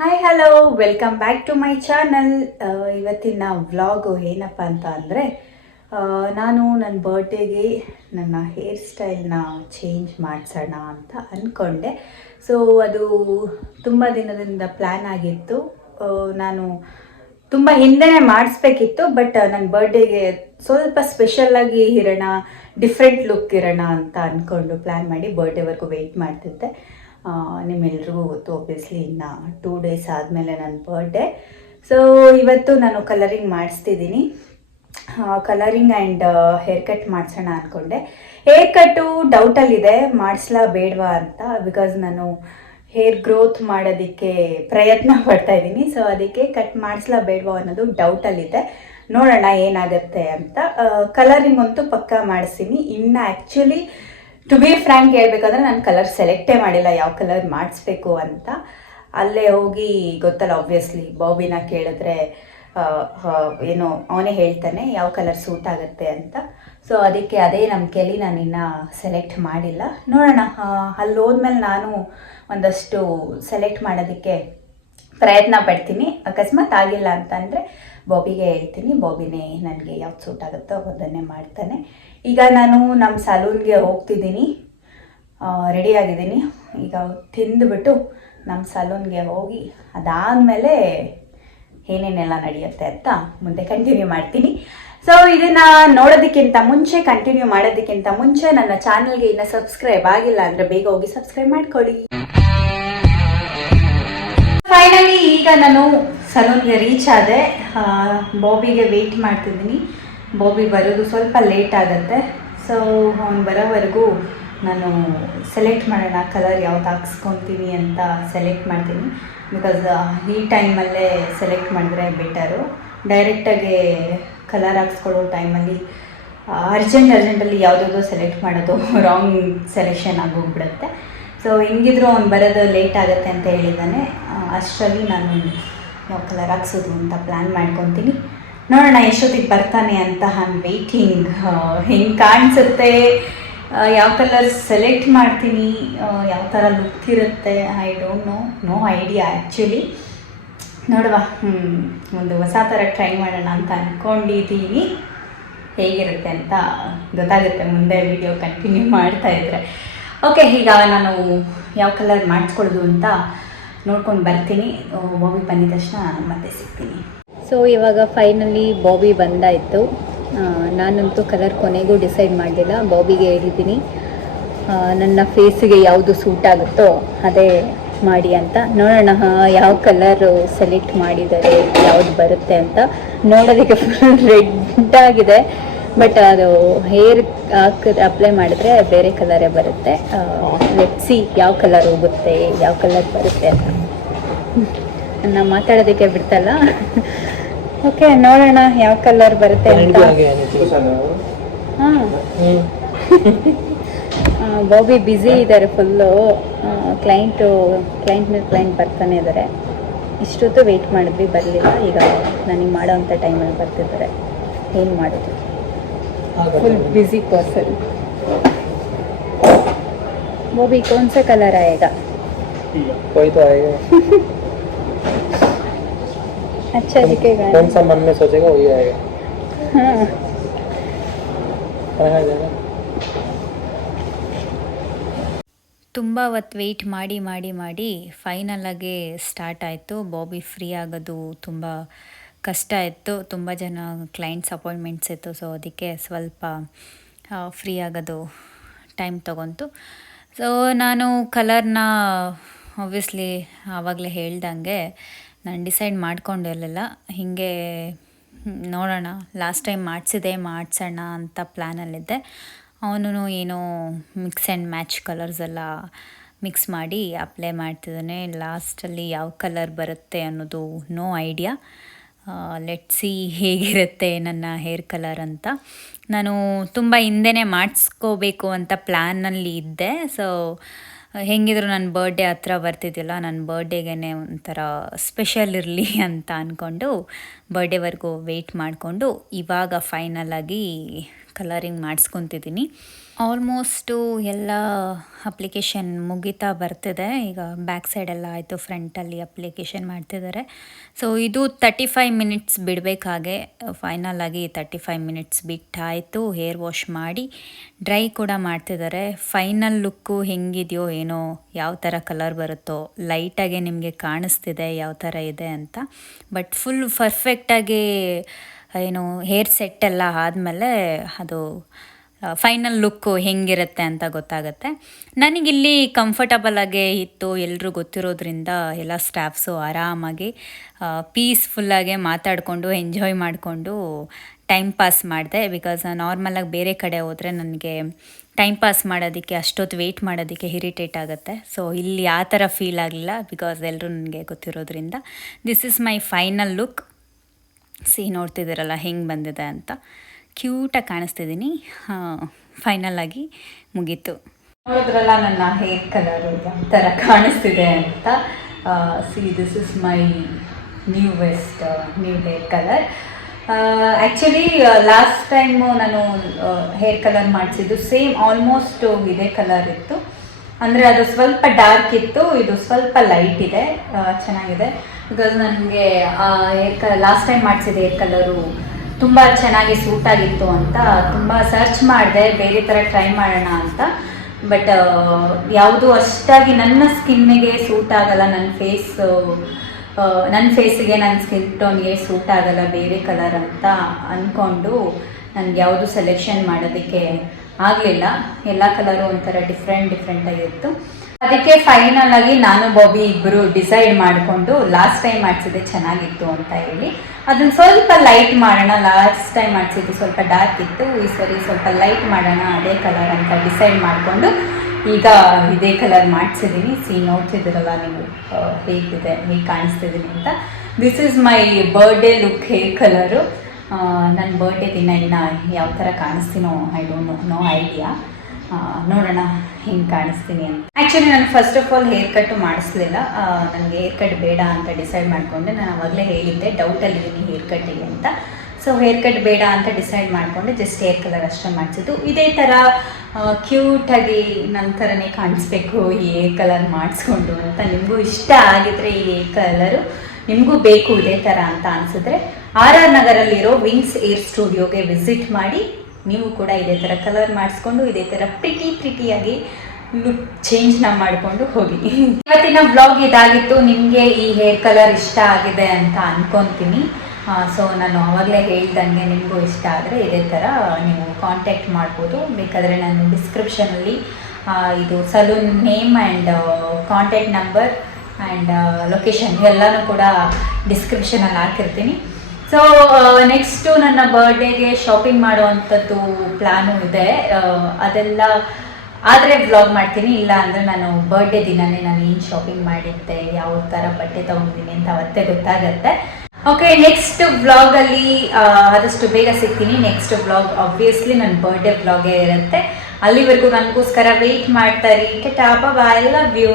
Hi hello welcome back to my channel. ಇವತ್ತಿನ vlog ಏನಪ್ಪ ಅಂತ ಅಂದರೆ ನಾನು ನನ್ನ ಬರ್ಡೇಗೆ ನನ್ನ ಹೇರ್ ಸ್ಟೈಲ್ನ ಚೇಂಜ್ ಮಾಡಿಸೋಣ ಅಂತ ಅಂದ್ಕೊಂಡೆ. ಸೊ ಅದು ತುಂಬ ದಿನದಿಂದ ಪ್ಲ್ಯಾನ್ ಆಗಿತ್ತು. ನಾನು ತುಂಬ ಹಿಂದೆನೇ ಮಾಡಿಸ್ಬೇಕಿತ್ತು, ಬಟ್ ನನ್ನ ಬರ್ಡೇಗೆ ಸ್ವಲ್ಪ ಸ್ಪೆಷಲ್ಲಾಗಿ ಇರೋಣ, ಡಿಫ್ರೆಂಟ್ ಲುಕ್ ಇರೋಣ ಅಂತ ಅಂದ್ಕೊಂಡು ಪ್ಲ್ಯಾನ್ ಮಾಡಿ ಬರ್ಡೇವರೆಗೂ ವೆಯ್ಟ್ ಮಾಡ್ತಿದ್ದೆ. ನಿಮ್ಮೆಲ್ರಿಗೂ ಗೊತ್ತು, ಒಬ್ವಿಯಸ್ಲಿ ಇನ್ನು 2 ಡೇಸ್ ಆದಮೇಲೆ ನನ್ನ ಬರ್ಡೇ. ಸೊ ಇವತ್ತು ನಾನು ಕಲರಿಂಗ್ ಮಾಡಿಸ್ತಿದ್ದೀನಿ. ಕಲರಿಂಗ್ ಆ್ಯಂಡ್ ಹೇರ್ ಕಟ್ ಮಾಡಿಸೋಣ ಅಂದ್ಕೊಂಡೆ. ಹೇರ್ ಕಟ್ಟು ಡೌಟಲ್ಲಿದೆ, ಮಾಡಿಸ್ಲಾ ಬೇಡವಾ ಅಂತ, ಬಿಕಾಸ್ ನಾನು ಹೇರ್ ಗ್ರೋತ್ ಮಾಡೋದಕ್ಕೆ ಪ್ರಯತ್ನ ಪಡ್ತಾ ಇದ್ದೀನಿ. ಸೊ ಅದಕ್ಕೆ ಕಟ್ ಮಾಡಿಸ್ಲಾ ಬೇಡವಾ ಅನ್ನೋದು ಡೌಟಲ್ಲಿದೆ. ನೋಡೋಣ ಏನಾಗುತ್ತೆ ಅಂತ. ಕಲರಿಂಗ್ ಅಂತೂ ಪಕ್ಕ ಮಾಡಿಸ್ತೀನಿ. ಇನ್ನು ಆ್ಯಕ್ಚುಲಿ ಟು ಬಿ ಫ್ರ್ಯಾಂಕ್ ಹೇಳ್ಬೇಕಂದ್ರೆ ನಾನು ಕಲರ್ ಸೆಲೆಕ್ಟೇ ಮಾಡಿಲ್ಲ, ಯಾವ ಕಲರ್ ಮಾಡಿಸ್ಬೇಕು ಅಂತ. ಅಲ್ಲೇ ಹೋಗಿ ಗೊತ್ತಲ್ಲ, ಆಬ್ವಿಯಸ್ಲಿ ಬಾಬಿನ ಕೇಳಿದ್ರೆ ಏನೋ ಅವನೇ ಹೇಳ್ತಾನೆ ಯಾವ ಕಲರ್ ಸೂಟ್ ಆಗುತ್ತೆ ಅಂತ. ಸೊ ಅದಕ್ಕೆ ಅದೇ ನಂಬಿಕೆಯಲ್ಲಿ ನಾನು ಇನ್ನೂ ಸೆಲೆಕ್ಟ್ ಮಾಡಿಲ್ಲ. ನೋಡೋಣ, ಅಲ್ಲಿ ಹೋದ್ಮೇಲೆ ನಾನು ಒಂದಷ್ಟು ಸೆಲೆಕ್ಟ್ ಮಾಡೋದಕ್ಕೆ ಪ್ರಯತ್ನ ಪಡ್ತೀನಿ. ಅಕಸ್ಮಾತ್ ಆಗಿಲ್ಲ ಅಂತಂದರೆ ಬಾಬಿಗೆ ಹೇಳ್ತೀನಿ, ಬಾಬಿನೇ ನನಗೆ ಯಾವ್ದು ಸೂಟ್ ಆಗುತ್ತೋ ಅದನ್ನೇ ಮಾಡ್ತಾನೆ. ಈಗ ನಾನು ನಮ್ಮ ಸಲೂನ್ಗೆ ಹೋಗ್ತಿದ್ದೀನಿ, ರೆಡಿಯಾಗಿದ್ದೀನಿ. ಈಗ ತಿಂದುಬಿಟ್ಟು ನಮ್ಮ ಸಲೂನ್ಗೆ ಹೋಗಿ ಅದಾದಮೇಲೆ ಏನೇನೆಲ್ಲ ನಡೆಯುತ್ತೆ ಅಂತ ಮುಂದೆ ಕಂಟಿನ್ಯೂ ಮಾಡ್ತೀನಿ. ಸೊ ಇದನ್ನು ನೋಡೋದಕ್ಕಿಂತ ಮುಂಚೆ, ಕಂಟಿನ್ಯೂ ಮಾಡೋದಕ್ಕಿಂತ ಮುಂಚೆ ನನ್ನ ಚಾನಲ್ಗೆ ಇನ್ನೂ ಸಬ್ಸ್ಕ್ರೈಬ್ ಆಗಿಲ್ಲ ಅಂದರೆ ಬೇಗ ಹೋಗಿ ಸಬ್ಸ್ಕ್ರೈಬ್ ಮಾಡ್ಕೊಳ್ಳಿ. ಫೈನಲಿ ಈಗ ನಾನು ಸಲೂನ್ಗೆ ರೀಚ್ ಆದೆ. ಬಾಬಿಗೆ ವೆಯ್ಟ್ ಮಾಡ್ತಿದ್ದೀನಿ. ಬಾಬಿ ಬರೋದು ಸ್ವಲ್ಪ ಲೇಟ್ ಆಗುತ್ತೆ. ಸೊ ಅವ್ನು ಬರೋವರೆಗೂ ನಾನು ಸೆಲೆಕ್ಟ್ ಮಾಡೋಣ ಕಲರ್ ಯಾವ್ದು ಹಾಕ್ಸ್ಕೊತೀನಿ ಅಂತ ಸೆಲೆಕ್ಟ್ ಮಾಡ್ತೀನಿ. ಬಿಕಾಸ್ ಈ ಟೈಮಲ್ಲೇ ಸೆಲೆಕ್ಟ್ ಮಾಡಿದ್ರೆ ಬೆಟರು. ಡೈರೆಕ್ಟಾಗಿ ಕಲರ್ ಹಾಕ್ಸ್ಕೊಳ್ಳೋ ಟೈಮಲ್ಲಿ ಅರ್ಜೆಂಟಲ್ಲಿ ಯಾವುದಾದ್ರು ಸೆಲೆಕ್ಟ್ ಮಾಡೋದು ರಾಂಗ್ ಸೆಲೆಕ್ಷನ್ ಆಗೋಗ್ಬಿಡುತ್ತೆ. ಸೊ ಹೆಂಗಿದ್ರು ಅವ್ನು ಬರೋದು ಲೇಟ್ ಆಗುತ್ತೆ ಅಂತ ಹೇಳಿದ್ದಾನೆ. ಅಷ್ಟರಲ್ಲಿ ನಾನು ಯಾವ ಕಲರ್ ಹಾಕ್ಸೋದು ಅಂತ ಪ್ಲ್ಯಾನ್ ಮಾಡ್ಕೊತೀನಿ. ನೋಡೋಣ ಎಷ್ಟೊತ್ತಿಗೆ ಬರ್ತಾನೆ ಅಂತ. I waiting. ಹೆಂಗೆ ಕಾಣಿಸುತ್ತೆ, ಯಾವ ಕಲರ್ ಸೆಲೆಕ್ಟ್ ಮಾಡ್ತೀನಿ, ಯಾವ ಥರ ಲುಕ್ ಇರುತ್ತೆ, I don't know idea actually. ನೋಡುವ, ಒಂದು ಹೊಸ ಥರ ಟ್ರೈ ಮಾಡೋಣ ಅಂತ ಅಂದ್ಕೊಂಡಿದ್ದೀನಿ. ಹೇಗಿರುತ್ತೆ ಅಂತ ಗೊತ್ತಾಗುತ್ತೆ ಮುಂದೆ ವಿಡಿಯೋ ಕಂಟಿನ್ಯೂ ಮಾಡ್ತಾಯಿದ್ರೆ. ಓಕೆ, ಈಗ ನಾನು ಯಾವ ಕಲರ್ ಮಾಡಿಸ್ಕೊಳ್ಳೋದು ಅಂತ ನೋಡ್ಕೊಂಡು ಬರ್ತೀನಿ. ಬಾಬಿ ಬಂದಿದ ತಕ್ಷಣ ಮತ್ತೆ ಸಿಗ್ತೀನಿ. ಸೊ ಇವಾಗ ಫೈನಲಿ ಬಾಬಿ ಬಂದಾಯಿತು. ನಾನಂತೂ ಕಲರ್ ಕೊನೆಗೂ ಡಿಸೈಡ್ ಮಾಡಲಿಲ್ಲ. ಬಾಬಿಗೆ ಹೇಳಿದ್ದೀನಿ ನನ್ನ ಫೇಸಿಗೆ ಯಾವುದು ಸೂಟ್ ಆಗುತ್ತೋ ಅದೇ ಮಾಡಿ ಅಂತ. ನೋಡೋಣ ಯಾವ ಕಲರು ಸೆಲೆಕ್ಟ್ ಮಾಡಿದ್ದಾರೆ, ಯಾವುದು ಬರುತ್ತೆ ಅಂತ. ನೋಡೋದಕ್ಕೆ ಫುಲ್ ರೆಡ್ ಆಗಿದೆ, ಬಟ್ ಅದು ಹೇರ್ ಅಪ್ಲೈ ಮಾಡಿದ್ರೆ ಬೇರೆ ಕಲರೇ ಬರುತ್ತೆ. ಲೆಟ್ಸ್ ಸಿ ಯಾವ ಕಲರ್ ಹೋಗುತ್ತೆ, ಯಾವ ಕಲರ್ ಬರುತ್ತೆ ಅಂತ. ನನ್ನ ಮಾತಾಡೋದಕ್ಕೆ ಬಿಡ್ತಲ್ಲ. ಓಕೆ, ನೋಡೋಣ ಯಾವ ಕಲರ್ ಬರುತ್ತೆ ಅಂತ. ಹಾಂ, ಬಾಬಿ ಬ್ಯುಸಿ ಇದ್ದಾರೆ ಫುಲ್ಲು. ಕ್ಲೈಂಟ್ ಬರ್ತಾನೆ ಇದ್ದಾರೆ. ಇಷ್ಟೊತ್ತು ವೆಯ್ಟ್ ಮಾಡಿದ್ವಿ, ಬರಲಿಲ್ಲ. ಈಗ ನನಗೆ ಮಾಡೋವಂಥ ಟೈಮಲ್ಲಿ ಬರ್ತಿದ್ದಾರೆ. ಏನು ಮಾಡೋದು, फुल बिजी पर्सन. वो भी कौन सा कलर आएगा? कोई तो आएगा. अच्छा दिखेगा. कौन सा मन में सोचेगा वही आएगा. हाँ. कहाँ जाएगा? ತುಂಬ ಹೊತ್ತು ವೆಯ್ಟ್ ಮಾಡಿ ಫೈನಲಾಗಿ ಸ್ಟಾರ್ಟ್ ಆಯಿತು. ಬಾಬಿ ಫ್ರೀ ಆಗೋದು ತುಂಬ ಕಷ್ಟ ಇತ್ತು. ತುಂಬ ಜನ ಕ್ಲೈಂಟ್ಸ್ ಅಪಾಯಿಂಟ್ಮೆಂಟ್ಸ್ ಇತ್ತು. ಸೊ ಅದಕ್ಕೆ ಸ್ವಲ್ಪ ಫ್ರೀ ಆಗೋದು ಟೈಮ್ ತೊಗೊಂತು. ಸೊ ನಾನು ಕಲರ್ನ ಆಬ್ವಿಯಸ್ಲಿ ಆವಾಗಲೇ ಹೇಳ್ದಂಗೆ ನಾನು ಡಿಸೈಡ್ ಮಾಡ್ಕೊಂಡಿರಲಿಲ್ಲ. ಹೀಗೆ ನೋಡೋಣ, ಲಾಸ್ಟ್ ಟೈಮ್ ಮಾಡಿಸೋಣ ಅಂತ ಪ್ಲ್ಯಾನಲ್ಲಿದ್ದೆ. ಅವನು ಏನೋ ಮಿಕ್ಸ್ ಆ್ಯಂಡ್ ಮ್ಯಾಚ್ ಕಲರ್ಸ್ ಎಲ್ಲ ಮಿಕ್ಸ್ ಮಾಡಿ ಅಪ್ಲೈ ಮಾಡ್ತಿದ್ದಾನೆ. ಲಾಸ್ಟಲ್ಲಿ ಯಾವ ಕಲರ್ ಬರುತ್ತೆ ಅನ್ನೋದು ನೋ ಐಡಿಯಾ. ಲೆಟ್ ಸಿ ಹೇಗಿರುತ್ತೆ ನನ್ನ ಹೇರ್ ಕಲರ್ ಅಂತ. ನಾನು ತುಂಬ ಹಿಂದೆನೇ ಮಾಡಿಸ್ಕೋಬೇಕು ಅಂತ ಪ್ಲ್ಯಾನಲ್ಲಿ ಇದ್ದೆ. ಸೊ ಹೆಂಗಿದ್ರು ನನ್ನ ಬರ್ಡೇ ಹತ್ರ ಬರ್ತಿದ್ದಿಲ್ಲ, ನನ್ನ ಬರ್ಡೇಗೆ ಒಂಥರ ಸ್ಪೆಷಲ್ ಇರಲಿ ಅಂತ ಅಂದ್ಕೊಂಡು ಬರ್ಡೇವರೆಗೂ ವೆಯ್ಟ್ ಮಾಡಿಕೊಂಡು ಇವಾಗ ಫೈನಲಾಗಿ ಕಲರಿಂಗ್ ಮಾಡಿಸ್ಕೊತಿದ್ದೀನಿ. ಆಲ್ಮೋಸ್ಟು ಎಲ್ಲ ಅಪ್ಲಿಕೇಶನ್ ಮುಗಿತಾ ಬರ್ತಿದೆ. ಈಗ ಬ್ಯಾಕ್ ಸೈಡೆಲ್ಲ ಆಯಿತು, ಫ್ರಂಟಲ್ಲಿ ಅಪ್ಲಿಕೇಶನ್ ಮಾಡ್ತಿದ್ದಾರೆ. ಸೊ ಇದು 35 ಮಿನಿಟ್ಸ್ ಬಿಡಬೇಕಾಗೆ ಫೈನಲ್ ಆಗಿ 35 ಮಿನಿಟ್ಸ್ ಬಿಟ್ಟಾಯಿತು. ಹೇರ್ ವಾಶ್ ಮಾಡಿ ಡ್ರೈ ಕೂಡ ಮಾಡ್ತಿದ್ದಾರೆ. ಫೈನಲ್ ಲುಕ್ಕು ಹೆಂಗಿದೆಯೋ ಏನೋ, ಯಾವ ಥರ ಕಲರ್ ಬರುತ್ತೋ, ಲೈಟಾಗೆ ನಿಮಗೆ ಕಾಣಿಸ್ತಿದೆ ಯಾವ ಥರ ಇದೆ ಅಂತ. ಬಟ್ ಫುಲ್ ಪರ್ಫೆಕ್ಟಾಗಿ ಏನು ಹೇರ್ ಸೆಟ್ ಎಲ್ಲ ಆದಮೇಲೆ ಅದು ಫೈನಲ್ ಲುಕ್ಕು ಹೆಂಗಿರುತ್ತೆ ಅಂತ ಗೊತ್ತಾಗುತ್ತೆ. ನನಗಿಲ್ಲಿ ಕಂಫರ್ಟಬಲಾಗೇ ಇತ್ತು. ಎಲ್ಲರೂ ಗೊತ್ತಿರೋದ್ರಿಂದ ಎಲ್ಲ ಸ್ಟಾಫ್ಸು ಆರಾಮಾಗಿ ಪೀಸ್ಫುಲ್ಲಾಗೆ ಮಾತಾಡಿಕೊಂಡು ಎಂಜಾಯ್ ಮಾಡಿಕೊಂಡು ಟೈಮ್ ಪಾಸ್ ಮಾಡಿದೆ. ಬಿಕಾಸ್ ನಾರ್ಮಲಾಗಿ ಬೇರೆ ಕಡೆ ಹೋದರೆ ನನಗೆ ಟೈಮ್ ಪಾಸ್ ಮಾಡೋದಕ್ಕೆ ಅಷ್ಟೊತ್ತು ವೆಯ್ಟ್ ಮಾಡೋದಕ್ಕೆ ಇರಿಟೇಟ್ ಆಗುತ್ತೆ. ಸೊ ಇಲ್ಲಿ ಆ ಥರ ಫೀಲ್ ಆಗಲಿಲ್ಲ, ಬಿಕಾಸ್ ಎಲ್ಲರೂ ನನಗೆ ಗೊತ್ತಿರೋದ್ರಿಂದ. This is my final look. ನೋಡ್ತಿದ್ದೀರಲ್ಲ ಹೆಂಗೆ ಬಂದಿದೆ ಅಂತ. ಕ್ಯೂಟಾಗಿ ಕಾಣಿಸ್ತಿದ್ದೀನಿ. ಫೈನಲ್ ಆಗಿ ಮುಗೀತು. ನೋಡಿದ್ರಲ್ಲ ನನ್ನ ಹೇರ್ ಕಲರು ಯಾವ ಥರ ಕಾಣಿಸ್ತಿದೆ ಅಂತ. This is my new hair colour. Actually last time ನಾನು ಹೇರ್ ಕಲರ್ ಮಾಡಿಸಿದ್ದು ಸೇಮ್ ಆಲ್ಮೋಸ್ಟ್ ಇದೇ ಕಲರ್ ಇತ್ತು. ಅಂದರೆ ಅದು ಸ್ವಲ್ಪ ಡಾರ್ಕ್ ಇತ್ತು, ಇದು ಸ್ವಲ್ಪ ಲೈಟ್ ಇದೆ. ಚೆನ್ನಾಗಿದೆ. ಬಿಕಾಸ್ ನನಗೆ ಲಾಸ್ಟ್ ಟೈಮ್ ಮಾಡಿಸಿದ ಹೇರ್ ಕಲರು ತುಂಬ ಚೆನ್ನಾಗಿ ಸೂಟ್ ಆಗಿತ್ತು ಅಂತ ತುಂಬ ಸರ್ಚ್ ಮಾಡಿದೆ, ಬೇರೆ ಥರ ಟ್ರೈ ಮಾಡೋಣ ಅಂತ. ಬಟ್ ಯಾವುದು ಅಷ್ಟಾಗಿ ನನ್ನ ಸ್ಕಿನ್ನಿಗೆ ಸೂಟ್ ಆಗಲ್ಲ, ನನ್ನ ಫೇಸಿಗೆ ನನ್ನ ಸ್ಕಿನ್ ಟೋನ್ಗೆ ಸೂಟ್ ಆಗಲ್ಲ ಬೇರೆ ಕಲರ್ ಅಂತ ಅಂದ್ಕೊಂಡು ನನಗೆ ಯಾವುದು ಸೆಲೆಕ್ಷನ್ ಮಾಡೋದಕ್ಕೆ ಆಗಲಿಲ್ಲ. ಎಲ್ಲ ಕಲರು ಒಂಥರ ಡಿಫ್ರೆಂಟಾಗಿತ್ತು. ಅದಕ್ಕೆ ಫೈನಲ್ ಆಗಿ ನಾನು ಬಾಬಿ ಇಬ್ಬರು ಡಿಸೈಡ್ ಮಾಡಿಕೊಂಡು ಲಾಸ್ಟ್ ಟೈಮ್ ಮಾಡಿಸಿದೆ ಚೆನ್ನಾಗಿತ್ತು ಅಂತ ಹೇಳಿ ಅದನ್ನು ಸ್ವಲ್ಪ ಲೈಟ್ ಮಾಡೋಣ. ಲಾಸ್ಟ್ ಟೈಮ್ ಮಾಡಿಸಿದ್ದು ಸ್ವಲ್ಪ ಡಾರ್ಕ್ ಇತ್ತು, ಈ ಸರಿ ಸ್ವಲ್ಪ ಲೈಟ್ ಮಾಡೋಣ ಅದೇ ಕಲರ್ ಅಂತ ಡಿಸೈಡ್ ಮಾಡಿಕೊಂಡು ಈಗ ಇದೇ ಕಲರ್ ಮಾಡಿಸಿದ್ದೀನಿ. ನೋಡ್ತಿದ್ದೀರಲ್ಲ ನೀವು ಹೇಗೆ ಕಾಣಿಸ್ತಿದ್ದೀನಿ ಅಂತ. This is my birthday look hair colour. ನನ್ನ ಬರ್ಡೇ ದಿನ ಇನ್ನು ಯಾವ ಥರ ಕಾಣಿಸ್ತೀನೋ ಐ ಡೋಂಟ್ ನೋ ಐಡಿಯಾ. ನೋಡೋಣ ಹೆಂಗೆ ಕಾಣಿಸ್ತೀನಿ ಅಂತ. ಆ್ಯಕ್ಚುಲಿ ನಾನು ಫಸ್ಟ್ ಆಫ್ ಆಲ್ ಹೇರ್ ಕಟ್ಟು ಮಾಡಿಸ್ಲಿಲ್ಲ. ನನಗೆ ಹೇರ್ ಕಟ್ ಬೇಡ ಅಂತ ಡಿಸೈಡ್ ಮಾಡಿಕೊಂಡೆ. ನಾನು ಅವಾಗಲೇ ಹೇಳಿದ್ದೆ ಡೌಟಲ್ಲಿದ್ದೀನಿ ಹೇರ್ ಕಟ್ಟಿಗೆ ಅಂತ. ಸೊ ಹೇರ್ ಕಟ್ ಬೇಡ ಅಂತ ಡಿಸೈಡ್ ಮಾಡಿಕೊಂಡೆ. ಜಸ್ಟ್ ಹೇರ್ ಕಲರ್ ಅಷ್ಟೇ ಮಾಡಿಸಿದ್ದು. ಇದೇ ಥರ ಕ್ಯೂಟಾಗಿ ನನ್ನ ಥರನೇ ಕಾಣಿಸ್ಬೇಕು ಈ ಹೇರ್ ಕಲರ್ ಮಾಡಿಸ್ಕೊಂಡು ಅಂತ ನಿಮಗೂ ಇಷ್ಟ ಆಗಿದ್ರೆ ಈ ಹೇರ್ ಕಲರು ನಿಮಗೂ ಬೇಕು ಇದೇ ಥರ ಅಂತ ಅನಿಸಿದ್ರೆ RR ನಗರಲ್ಲಿರೋ ವಿಂಗ್ಸ್ ಏರ್ ಸ್ಟುಡಿಯೋಗೆ ವಿಸಿಟ್ ಮಾಡಿ ನೀವು ಕೂಡ ಇದೇ ಥರ ಕಲರ್ ಮಾಡಿಸ್ಕೊಂಡು ಇದೇ ಥರ ಪ್ರಿಟಿಯಾಗಿ ಲುಕ್ ಚೇಂಜ್ನ ಮಾಡಿಕೊಂಡು ಹೋಗಿ. ಇವತ್ತಿನ ವ್ಲಾಗ್ ಇದಾಗಿತ್ತು. ನಿಮಗೆ ಈ ಹೇರ್ ಕಲರ್ ಇಷ್ಟ ಆಗಿದೆ ಅಂತ ಅಂದ್ಕೊತೀನಿ. ಸೊ ನಾನು ಆವಾಗಲೇ ಹೇಳ್ದಂಗೆ ನಿಮಗೂ ಇಷ್ಟ ಆದರೆ ಇದೇ ಥರ ನೀವು ಕಾಂಟ್ಯಾಕ್ಟ್ ಮಾಡ್ಬೋದು. ಬೇಕಾದರೆ ನಾನು ಡಿಸ್ಕ್ರಿಪ್ಷನಲ್ಲಿ ಇದು salon name and contact number and location ಎಲ್ಲನೂ ಕೂಡ ಡಿಸ್ಕ್ರಿಪ್ಷನಲ್ಲಿ ಹಾಕಿರ್ತೀನಿ. ಸೊ ನೆಕ್ಸ್ಟು ನನ್ನ ಬರ್ಡೇಗೆ ಶಾಪಿಂಗ್ ಮಾಡುವಂಥದ್ದು ಪ್ಲ್ಯಾನು ಇದೆ. ಅದೆಲ್ಲ ಆದರೆ ವ್ಲಾಗ್ ಮಾಡ್ತೀನಿ. ಇಲ್ಲ ಅಂದರೆ ನಾನು ಬರ್ಡೇ ದಿನವೇ ನಾನು ಏನು ಶಾಪಿಂಗ್ ಮಾಡಿದ್ದೆ, ಯಾವ ಥರ ಬಟ್ಟೆ ತೊಗೊಂಡಿದ್ದೀನಿ ಅಂತ ಅವತ್ತೇ ಗೊತ್ತಾಗತ್ತೆ. ಓಕೆ, ನೆಕ್ಸ್ಟ್ ವ್ಲಾಗಲ್ಲಿ ಆದಷ್ಟು ಬೇಗ ಸಿಗ್ತೀನಿ. ನೆಕ್ಸ್ಟ್ ವ್ಲಾಗ್ ಆಬ್ವಿಯಸ್ಲಿ ನನ್ನ ಬರ್ಡೇ ವ್ಲಾಗೇ ಇರುತ್ತೆ. ಅಲ್ಲಿವರೆಗೂ ನನಗೋಸ್ಕರ ವೆಯ್ಟ್ ಮಾಡ್ತಾರೆ. ಟಾಟಾ, ಬಾಯ್, ಲವ್ ಯು.